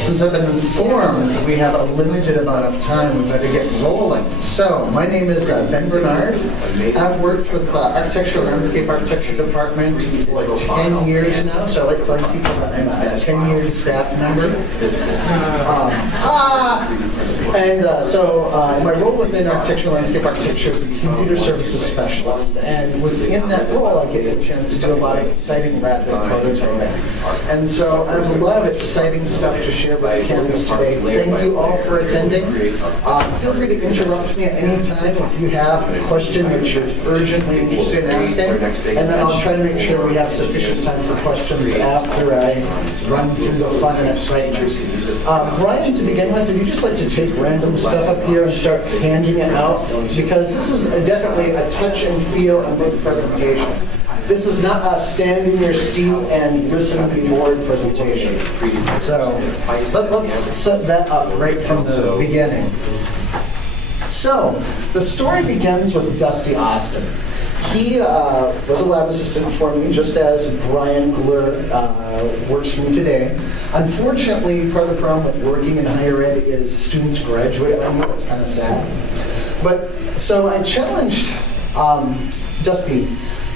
Since I've been informed we have a limited amount of time, we better get rolling. So, my name is Ben Bernard. I've worked with the Architecture Landscape Architecture Department for 10 years now, so I like to tell people that I'm a 10-year staff member. My role within Architecture Landscape Architecture is a computer services specialist, and within that role I get a chance to do a lot of exciting rapid prototyping. And so I have a lot of exciting stuff to share with Canvas today. Thank you all for attending. Feel free to interrupt me at any time if you have a question which you're urgently interested in asking, and then I'll try to make sure we have sufficient time for questions after I run through the fun and exciting. Brian, to begin with, would you just like to take random stuff up here and start handing it out? Because this is definitely a touch and feel and look presentation. This is not a stand in your seat and listen to the board presentation. So let's set that up right from the beginning. So the story begins with Dusty Austin. He was a lab assistant for me, just as Brian Glur works for me today. Unfortunately, part of the problem with working in higher ed is students graduate on you. It's kind of sad. But so I challenged Dusty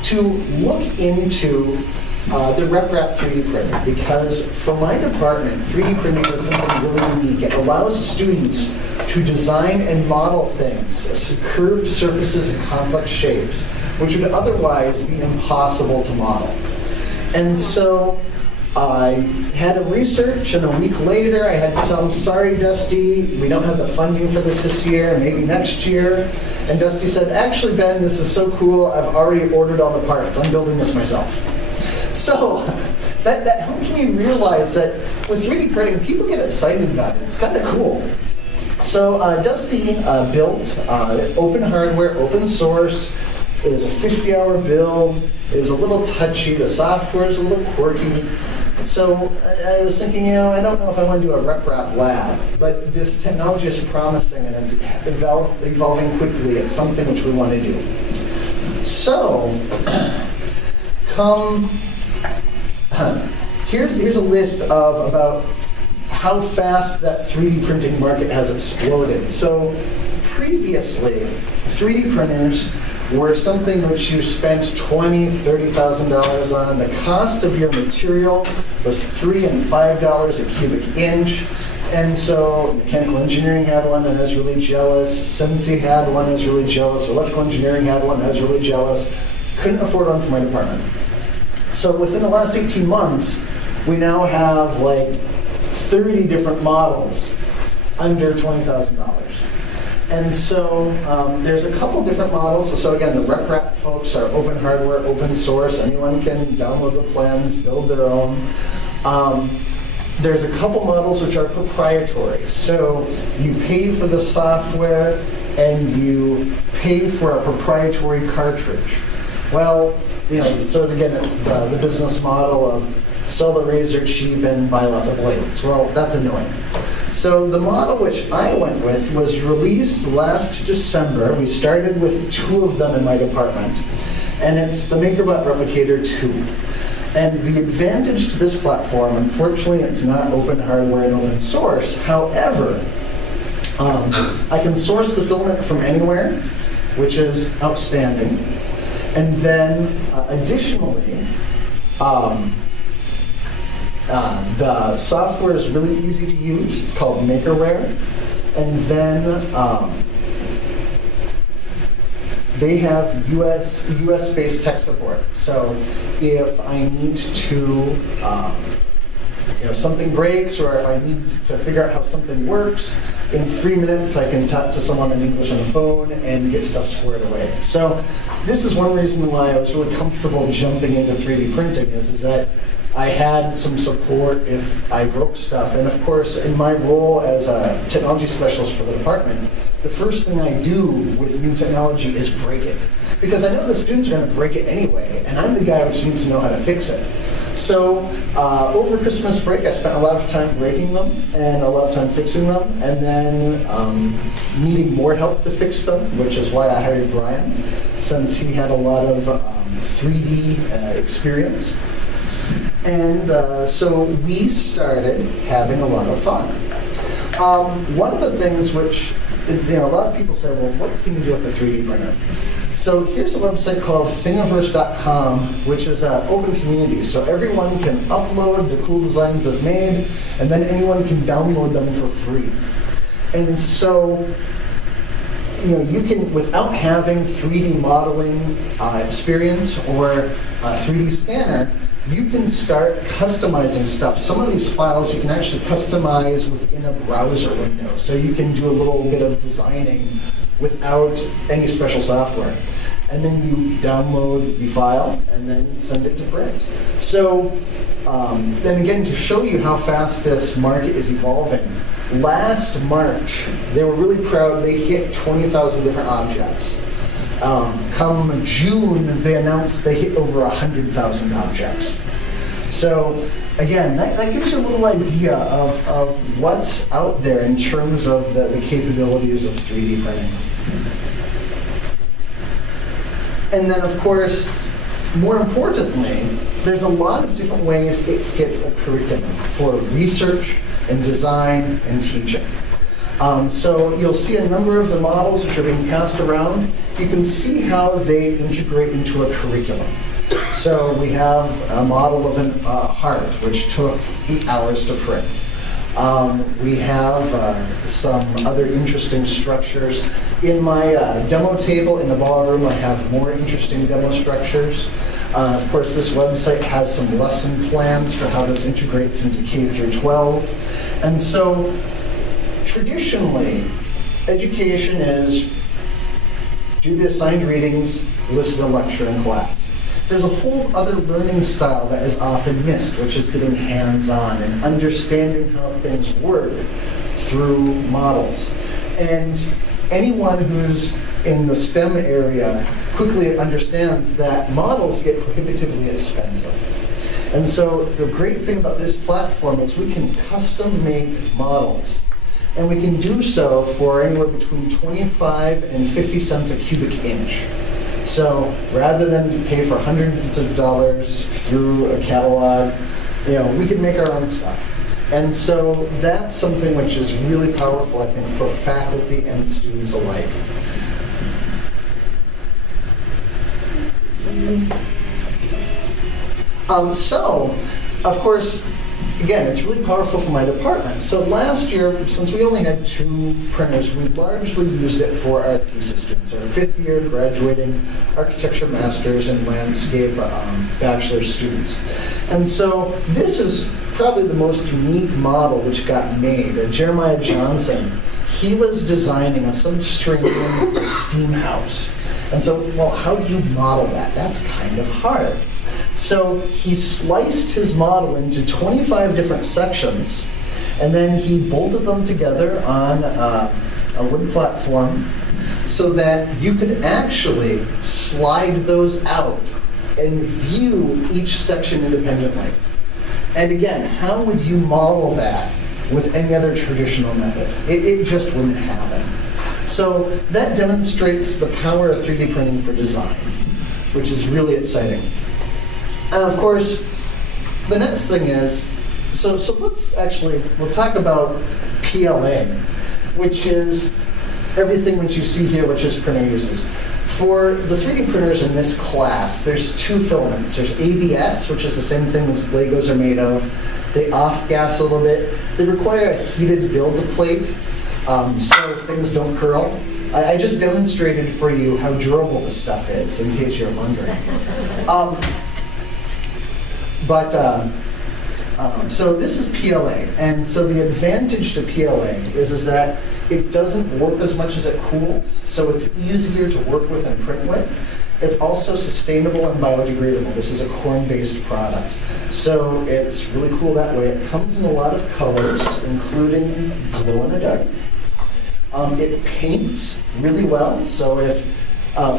to look into the RepRap 3D printer, because for my department, 3D printing is something really unique. It allows students to design and model things, curved surfaces and complex shapes, which would otherwise be impossible to model. And so I had a research, and a week later I had to tell him, sorry Dusty, we don't have the funding for this year, maybe next year. And Dusty said, actually Ben, this is so cool, I've already ordered all the parts, I'm building this myself. So that helped me realize that with 3D printing, people get excited about it, it's kind of cool. So Dusty built open hardware, open source. It is a 50-hour build. It is a little touchy. The software is a little quirky. So I was thinking, I don't know if I want to do a RepRap lab, but this technology is promising and it's evolving quickly. It's something which we want to do. So, here's a list of about how fast that 3D printing market has exploded. So previously, 3D printers were something which you spent $20,000, $30,000 on. The cost of your material was $3 and $5 a cubic inch. And so mechanical engineering had one and I was really jealous. Sensi had one and I was really jealous. Electrical engineering had one and I was really jealous. Couldn't afford one for my department. So within the last 18 months, we now have like 30 different models under $20,000. And so there's a couple different models. So again, the RepRap folks are open hardware, open source. Anyone can download the plans, build their own. There's a couple models which are proprietary. So you pay for the software and you pay for a proprietary cartridge. Well, so again, it's the business model of sell the razor cheap and buy lots of blades. Well, that's annoying. So the model which I went with was released last December. We started with 2 of them in my department. And it's the Makerbot Replicator 2. And the advantage to this platform, unfortunately, it's not open hardware and open source. However, I can source the filament from anywhere, which is outstanding. And then, additionally, the software is really easy to use. It's called Makerware. And then they have US-based tech support. So if I need to, something breaks, or if I need to figure out how something works, in 3 minutes I can talk to someone in English on the phone and get stuff squared away. So this is one reason why I was really comfortable jumping into 3D printing is that I had some support if I broke stuff. And of course, in my role as a technology specialist for the department, the first thing I do with new technology is break it. Because I know the students are going to break it anyway, and I'm the guy which needs to know how to fix it. So over Christmas break, I spent a lot of time breaking them and a lot of time fixing them, and then needing more help to fix them, which is why I hired Brian, since he had a lot of 3D experience. And so we started having a lot of fun. One of the things which is, a lot of people say, well, what can you do with a 3D printer? So here's a website called Thingiverse.com, which is an open community. So everyone can upload the cool designs they've made, and then anyone can download them for free. And so, you can, without having 3D modeling experience or a 3D scanner, you can start customizing stuff. Some of these files you can actually customize within a browser window. So you can do a little bit of designing without any special software. And then you download the file and then send it to print. So then again, to show you how fast this market is evolving, last March, they were really proud. They hit 20,000 different objects. Come June, they announced they hit over 100,000 objects. So again, that gives you a little idea of what's out there in terms of the capabilities of 3D printing. And then, of course, more importantly, there's a lot of different ways it fits a curriculum for research and design and teaching. So you'll see a number of the models which are being passed around. You can see how they integrate into a curriculum. So we have a model of a heart, which took 8 hours to print. We have some other interesting structures. In my demo table in the ballroom, I have more interesting demo structures. Of course, this website has some lesson plans for how this integrates into K through 12. And so traditionally, education is do the assigned readings, listen to lecture in class. There's a whole other learning style that is often missed, which is getting hands-on and understanding how things work through models. And anyone who's in the STEM area quickly understands that models get prohibitively expensive. And so the great thing about this platform is we can custom make models. And we can do so for anywhere between 25 and 50 cents a cubic inch. So rather than pay for hundreds of dollars through a catalog, we can make our own stuff. And so that's something which is really powerful, I think, for faculty and students alike. So, of course, again, it's really powerful for my department. So last year, since we only had 2 printers, we largely used it for our thesis students, our 5th year graduating architecture masters and landscape bachelor students. And so this is probably the most unique model which got made. Jeremiah Johnson, he was designing a subterranean steam house. And so, well, how do you model that? That's kind of hard. So he sliced his model into 25 different sections, and then he bolted them together on a wood platform so that you could actually slide those out and view each section independently. And again, how would you model that with any other traditional method? It just wouldn't happen. So that demonstrates the power of 3D printing for design, which is really exciting. And of course, the next thing is, so we'll talk about PLA, which is everything which you see here, which is printer uses. For the 3D printers in this class, there's 2 filaments. There's ABS, which is the same thing as Legos are made of. They off-gas a little bit. They require a heated build plate, so things don't curl. I just demonstrated for you how durable this stuff is, in case you're wondering. So this is PLA, and so the advantage to PLA is that it doesn't warp as much as it cools, so it's easier to work with and print with. It's also sustainable and biodegradable. This is a corn-based product, so it's really cool that way. It comes in a lot of colors, including glow-in-the-dark. It paints really well, so if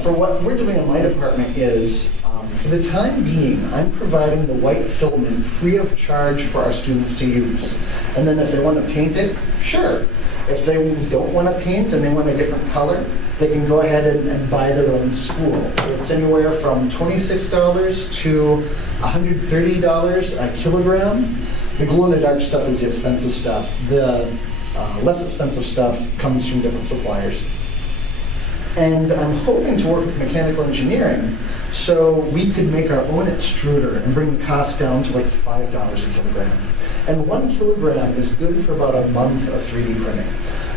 for what we're doing in my department is, for the time being, I'm providing the white filament free of charge for our students to use. And then if they want to paint it, sure. If they don't want to paint and they want a different color, they can go ahead and buy their own spool. It's anywhere from $26 to $130 a kilogram. The glow-in-the-dark stuff is the expensive stuff. The less expensive stuff comes from different suppliers. And I'm hoping to work with mechanical engineering so we could make our own extruder and bring the cost down to like $5 a kilogram. And 1 kilogram is good for about a month of 3D printing,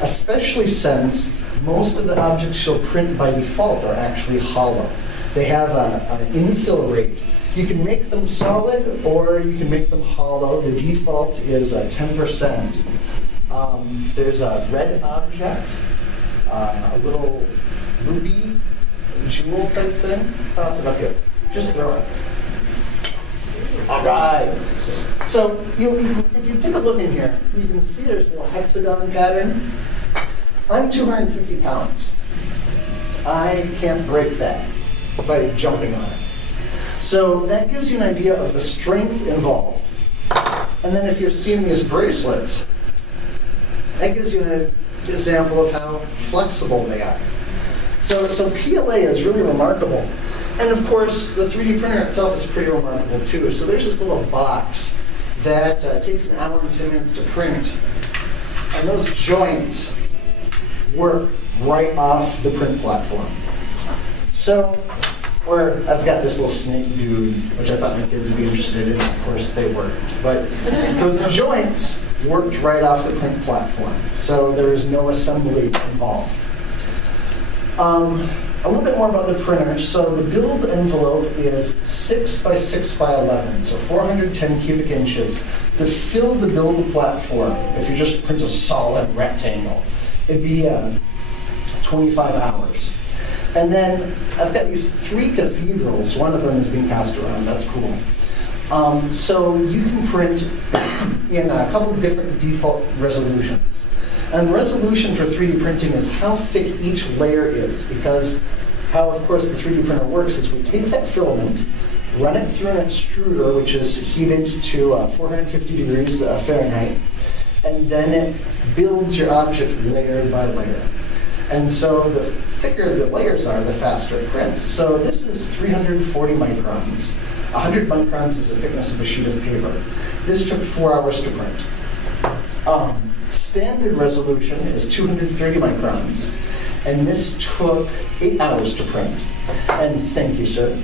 especially since most of the objects you'll print by default are actually hollow. They have an infill rate. You can make them solid or you can make them hollow. The default is 10%. There's a red object, a little ruby jewel type thing. Toss it up here. Just throw it. All right. So if you take a look in here, you can see there's a little hexagon pattern. I'm 250 pounds. I can't break that by jumping on it. So that gives you an idea of the strength involved. And then if you're seeing these bracelets, that gives you an example of how flexible they are. So PLA is really remarkable. And of course, the 3D printer itself is pretty remarkable too. So there's this little box that takes an hour and 10 minutes to print. And those joints work right off the print platform. So, I've got this little snake dude, which I thought my kids would be interested in. Of course, they weren't. But those joints worked right off the print platform. So there is no assembly involved. A little bit more about the printer. So the build envelope is 6 by 6 by 11, so 410 cubic inches. To fill the build platform, if you just print a solid rectangle, it'd be 25 hours. And then I've got these 3 cathedrals. One of them is being passed around. That's cool. So you can print in a couple of different default resolutions. And resolution for 3D printing is how thick each layer is, because how, of course, the 3D printer works is we take that filament, run it through an extruder, which is heated to 450 degrees Fahrenheit, and then it builds your object layer by layer. And so the thicker the layers are, the faster it prints. So this is 340 microns. 100 microns is the thickness of a sheet of paper. This took 4 hours to print. Standard resolution is 230 microns, and this took 8 hours to print. And thank you, sir.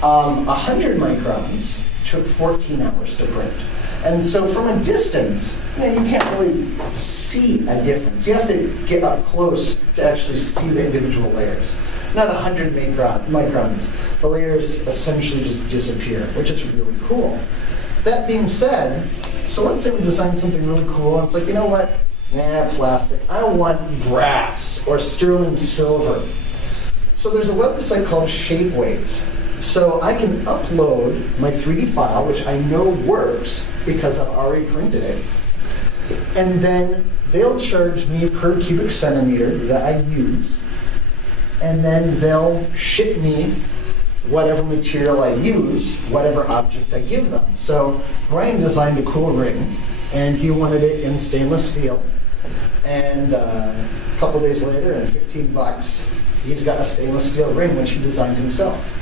100 microns took 14 hours to print. And so from a distance, you can't really see a difference. You have to get up close to actually see the individual layers. Not 100 microns. The layers essentially just disappear, which is really cool. That being said, so let's say we design something really cool, and it's like, you know what? Plastic. I want brass or sterling silver. So there's a website called Shapeways. So I can upload my 3D file, which I know works because I've already printed it. And then they'll charge me per cubic centimeter that I use. And then they'll ship me whatever material I use, whatever object I give them. So Brian designed a cool ring, and he wanted it in stainless steel. And a couple days later, and $15, he's got a stainless steel ring, which he designed himself.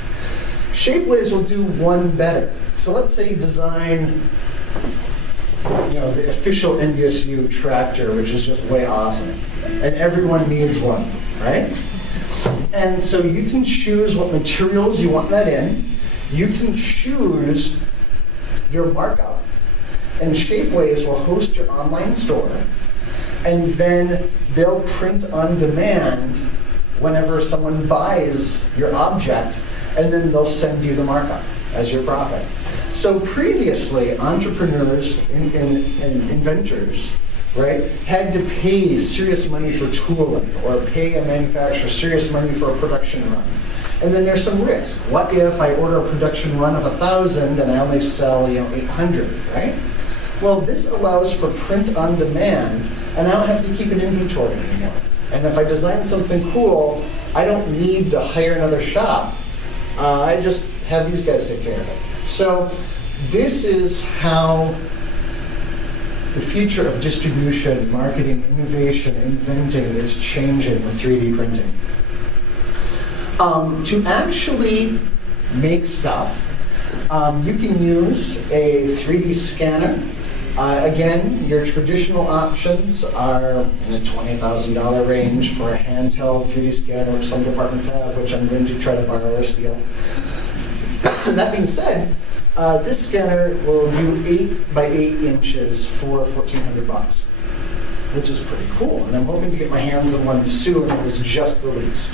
Shapeways will do one better. So let's say you design, the official NDSU tractor, which is just way awesome, and everyone needs one, right? And so you can choose what materials you want that in. You can choose your markup, and Shapeways will host your online store, and then they'll print on demand whenever someone buys your object, and then they'll send you the markup as your profit. So previously, entrepreneurs and inventors, right, had to pay serious money for tooling or pay a manufacturer serious money for a production run. And then there's some risk. What if I order a production run of 1,000 and I only sell 800, right? Well, this allows for print on demand, and I don't have to keep an inventory anymore. And if I design something cool, I don't need to hire another shop. I just have these guys take care of it. So this is how the future of distribution, marketing, innovation, inventing is changing with 3D printing. To actually make stuff, you can use a 3D scanner. Again, your traditional options are in the $20,000 range for a handheld 3D scanner, which some departments have, which I'm going to try to borrow or steal. That being said, this scanner will do 8 by 8 inches for $1,400, which is pretty cool. And I'm hoping to get my hands on one soon. It was just released.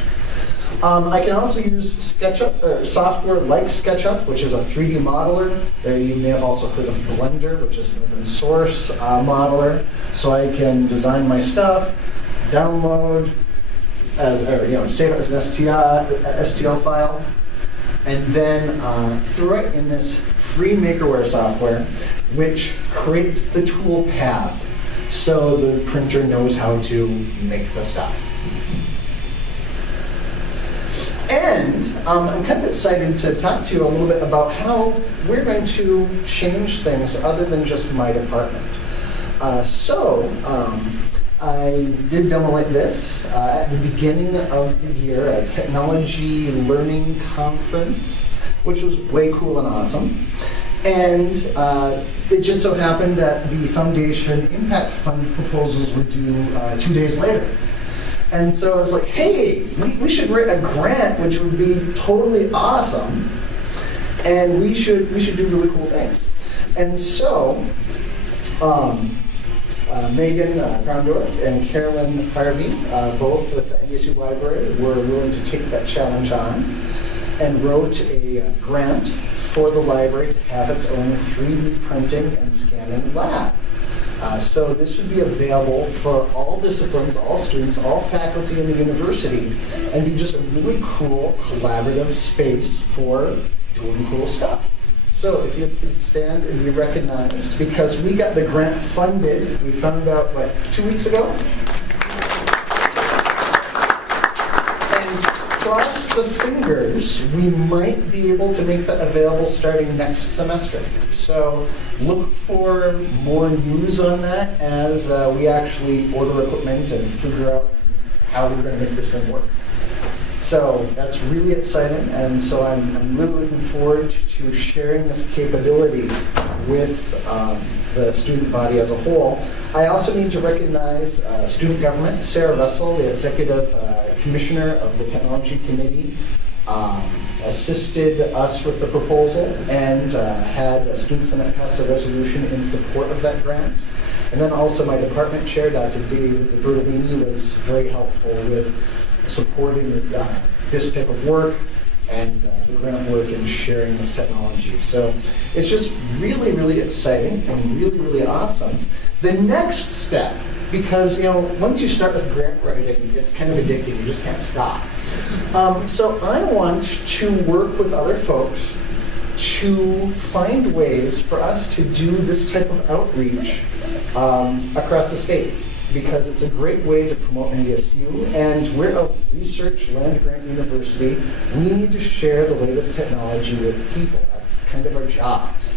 I can also use SketchUp, or software like SketchUp, which is a 3D modeler. You may have also heard of Blender, which is an open source modeler. So I can design my stuff, download, save it as an STL file, and then throw it in this free Makerware software, which creates the tool path so the printer knows how to make the stuff. And I'm kind of excited to talk to you a little bit about how we're going to change things other than just my department. I did demo like this at the beginning of the year at a technology learning conference, which was way cool and awesome. And it just so happened that the Foundation Impact Fund proposals were due 2 days later. And so I was like, hey, we should write a grant, which would be totally awesome, and we should do really cool things. And so Megan Grondorf and Carolyn Harvey, both with the NDSU Library, were willing to take that challenge on and wrote a grant for the library to have its own 3D printing and scanning lab. So this should be available for all disciplines, all students, all faculty in the university, and be just a really cool collaborative space for doing cool stuff. So if you please stand and be recognized, because we got the grant funded, we found out, 2 weeks ago? And cross the fingers, we might be able to make that available starting next semester. So look for more news on that as we actually order equipment and figure out how we're going to make this thing work. So that's really exciting, and so I'm really looking forward to sharing this capability with the student body as a whole. I also need to recognize student government. Sarah Russell, the executive commissioner of the technology committee, assisted us with the proposal and had a student senate pass a resolution in support of that grant. And then also my department chair, Dr. David Bertolini, was very helpful with supporting this type of work and the grant work and sharing this technology. So it's just really, really exciting and really, really awesome. The next step, because once you start with grant writing, it's kind of addicting. You just can't stop. So I want to work with other folks to find ways for us to do this type of outreach across the state, because it's a great way to promote NDSU, and we're a research land-grant university. We need to share the latest technology with people. That's kind of our jobs.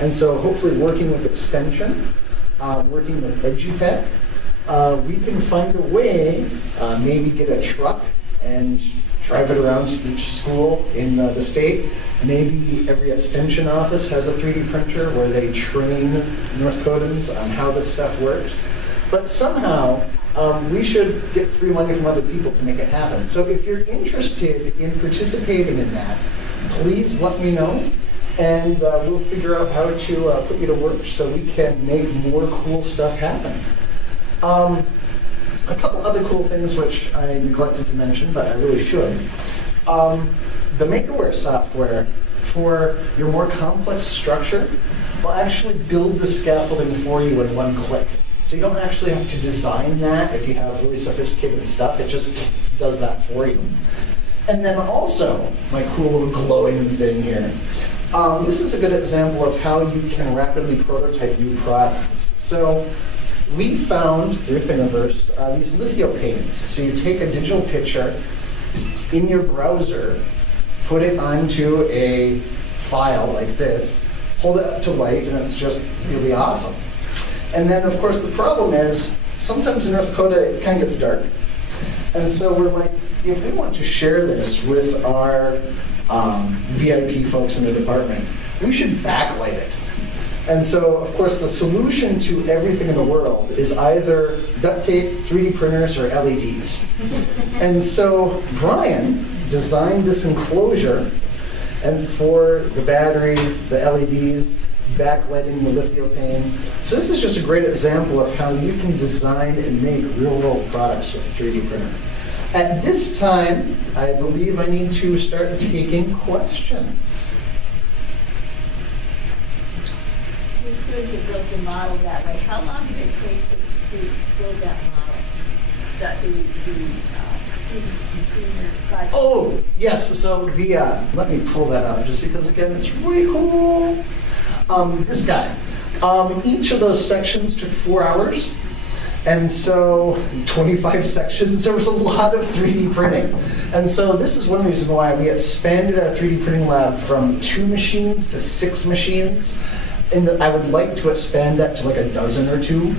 And so hopefully working with Extension, working with EduTech, we can find a way, maybe get a truck and drive it around to each school in the state. Maybe every extension office has a 3D printer where they train North Dakotans on how this stuff works. But somehow, we should get free money from other people to make it happen. So if you're interested in participating in that, please let me know, and we'll figure out how to put you to work so we can make more cool stuff happen. A couple other cool things which I neglected to mention, but I really should. The Makerware software for your more complex structure will actually build the scaffolding for you in one click. So you don't actually have to design that if you have really sophisticated stuff. It just does that for you. And then also, my cool little glowing thing here. This is a good example of how you can rapidly prototype new products. So we found, through Thingiverse, these lithio paints. So you take a digital picture in your browser, put it onto a file like this, hold it up to light, and it's just really awesome. And then, of course, the problem is, sometimes in North Dakota, it kind of gets dark. And so we're like, if we want to share this with our VIP folks in the department, we should backlight it. And so, of course, the solution to everything in the world is either duct tape, 3D printers, or LEDs. And so Brian designed this enclosure and for the battery, the LEDs, backlighting the lithiopane. So this is just a great example of how you can design and make real-world products with a 3D printer. At this time, I believe I need to start taking questions. You said you built the model that way. How long did it take to build that model? That the student consumer project? Oh, yes. So the let me pull that out just because, again, it's really cool. This guy. Each of those sections took 4 hours. And so 25 sections, there was a lot of 3D printing. And so this is one reason why we expanded our 3D printing lab from 2 machines to 6 machines. And I would like to expand that to like a dozen or 2.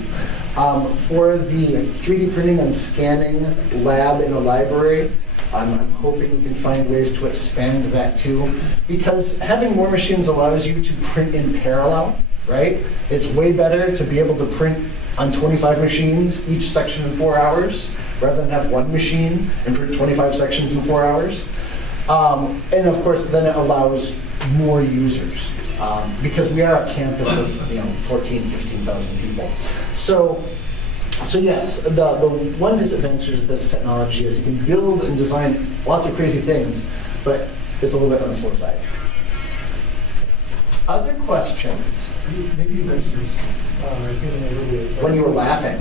For the 3D printing and scanning lab in the library, I'm hoping we can find ways to expand that too, because having more machines allows you to print in parallel, right? It's way better to be able to print on 25 machines, each section in 4 hours, rather than have one machine and print 25 sections in 4 hours. And of course, then it allows more users, because we are a campus of 14, 15,000 people. So yes, the one disadvantage of this technology is you can build and design lots of crazy things, but it's a little bit on the slow side. Other questions? Maybe you mentioned this earlier. When you were laughing.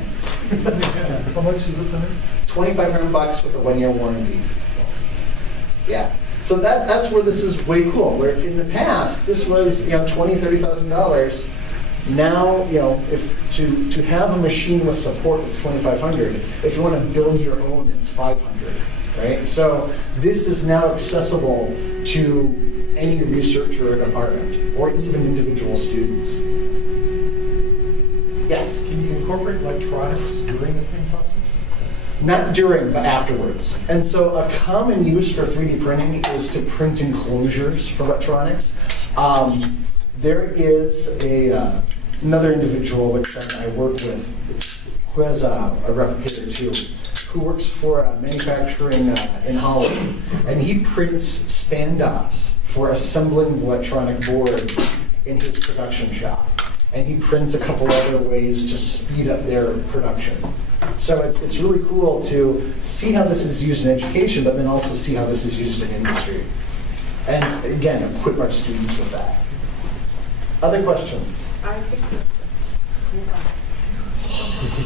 How much is it then? $2,500 with a 1-year warranty. Yeah. So that's where this is way cool. Where in the past this was $20,000, $30,000. Now if to have a machine with support it's $2,500. If you want to build your own, it's $500. Right. So this is now accessible to any researcher or department, or even individual students. Yes? Can you incorporate electronics during the print process? Not during, but afterwards. And so a common use for 3D printing is to print enclosures for electronics. There is another individual which I work with who has a replicator too, who works for manufacturing in Holland, and he prints standoffs for assembling electronic boards in his production shop. And he prints a couple other ways to speed up their production. So it's really cool to see how this is used in education, but then also see how this is used in industry. And again, equip our students with that. Other questions?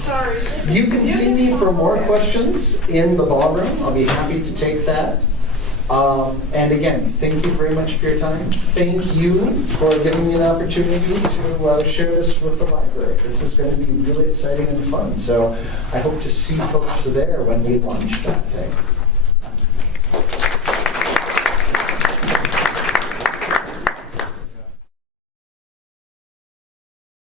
Sorry. You can see me for more questions in the ballroom. I'll be happy to take that. And again, thank you very much for your time. Thank you for giving me an opportunity to share this with the library. This is going to be really exciting and fun. So I hope to see folks there when we launch that thing.